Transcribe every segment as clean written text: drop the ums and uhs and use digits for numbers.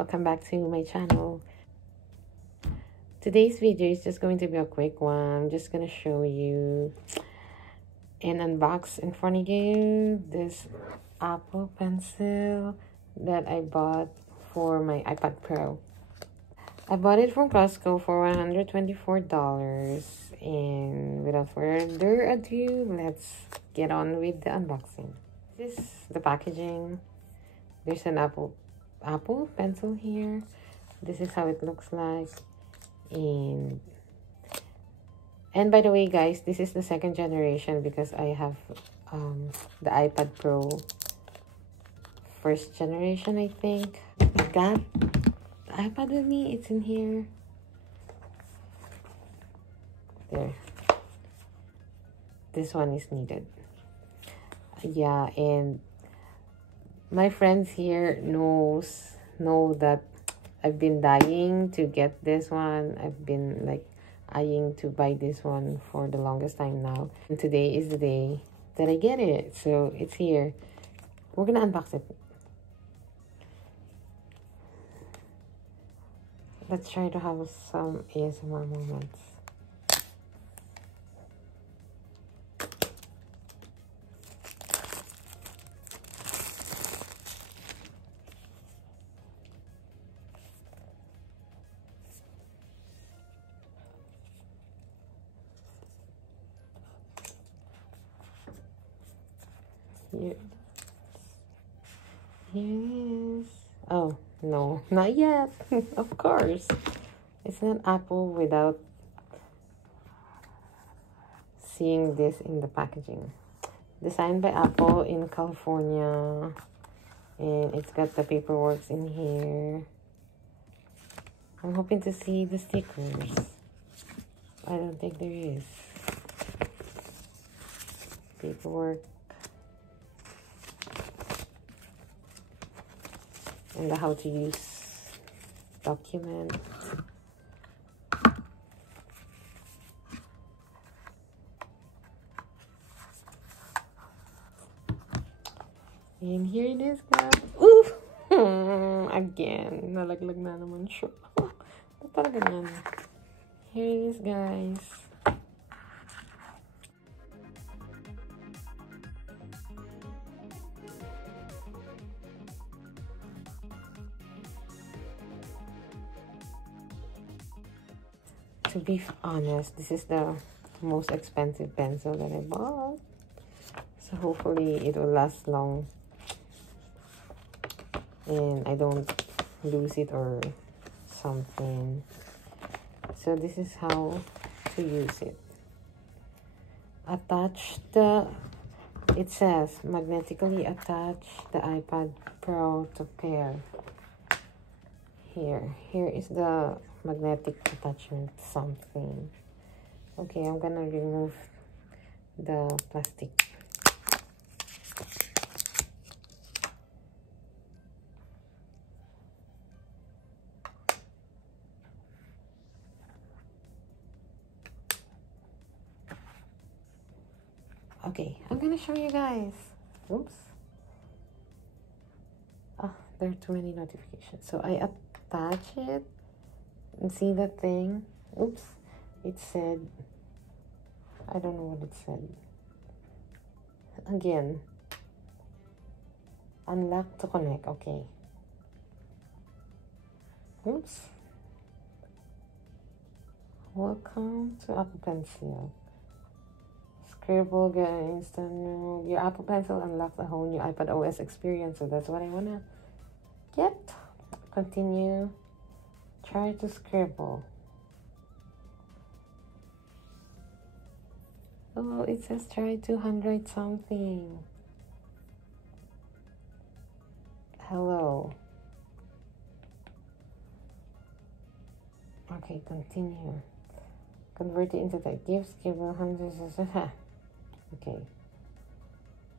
welcome back to my channel. Today's video is just going to be a quick one. I'm just gonna show you and unbox in front of you this Apple Pencil that I bought for my iPad Pro. I bought it from Costco for $124, and without further ado, let's get on with the unboxing. This is the packaging. There's an Apple Pencil here. This is how it looks like. And by the way, guys, this is the second generation because I have the iPad Pro first generation, I think. I got the iPad with me. It's in here. There. This one is needed. Yeah, and my friends here know that I've been dying to get this one. I've been like eyeing to buy this one for the longest time now. And today is the day that I get it. So it's here. We're gonna unbox it. Let's try to have some ASMR moments. Here it is. Oh, no, not yet. Of course. It's not Apple without seeing this in the packaging. Designed by Apple in California. And it's got the paperwork in here. I'm hoping to see the stickers. I don't think there is. Paperwork. And the how to use document. And here it is, guys. Oof! Again, nalaglag na naman siya. Talaga yan. Here it is, guys. To be honest, this is the most expensive pencil that I bought. So hopefully it will last long. And I don't lose it or something. So this is how to use it. It says magnetically attach the iPad Pro to pair. Here is the magnetic attachment something. Okay, I'm gonna remove the plastic. Okay, I'm gonna show you guys. Oops. There are too many notifications. So I attach it. And see that thing? Oops. It said, I don't know what it said. Again. Unlock to connect. Okay. Oops. Welcome to Apple Pencil. Scribble, get an instant new. Your Apple Pencil unlocks a whole new iPad OS experience. So that's what I wanna get. Continue. Try to scribble. Oh, it says try to handwrite something. Hello. Okay, continue. Convert it into the gifts, scribble, hundreds. Okay.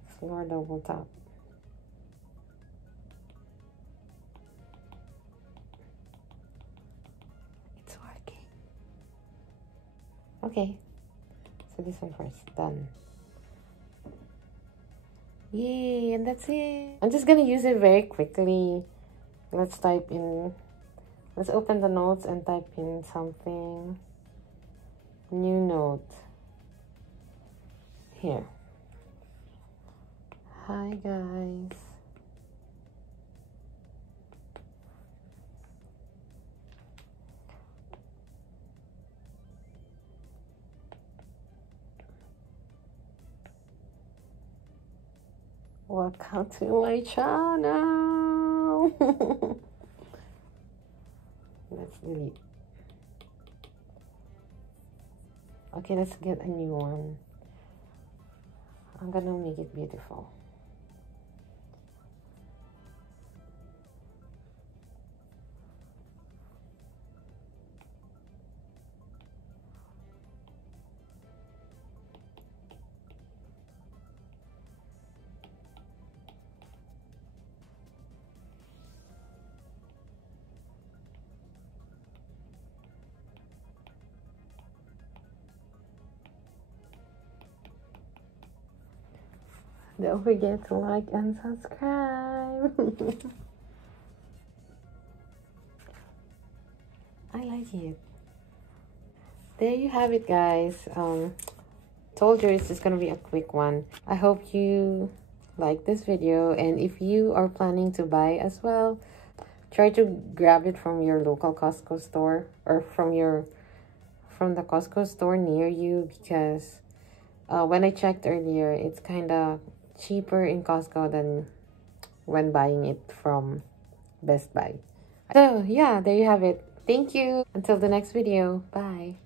Explore, double tap. Okay, so this one first, done. Yay, and that's it. I'm just gonna use it very quickly Let's type in, let's open the notes and type in something. New note. Here. Hi guys. Welcome to my channel. Let's delete. Okay, let's get a new one. I'm gonna make it beautiful. Don't forget to like and subscribe. I like it. There you have it, guys. Told you it's just gonna be a quick one. I hope you like this video, and if you are planning to buy as well, try to grab it from your local Costco store, or from the Costco store near you, because when I checked earlier, it's kind of cheaper in Costco than when buying it from Best Buy. So yeah, there you have it. Thank you. Until the next video. Bye.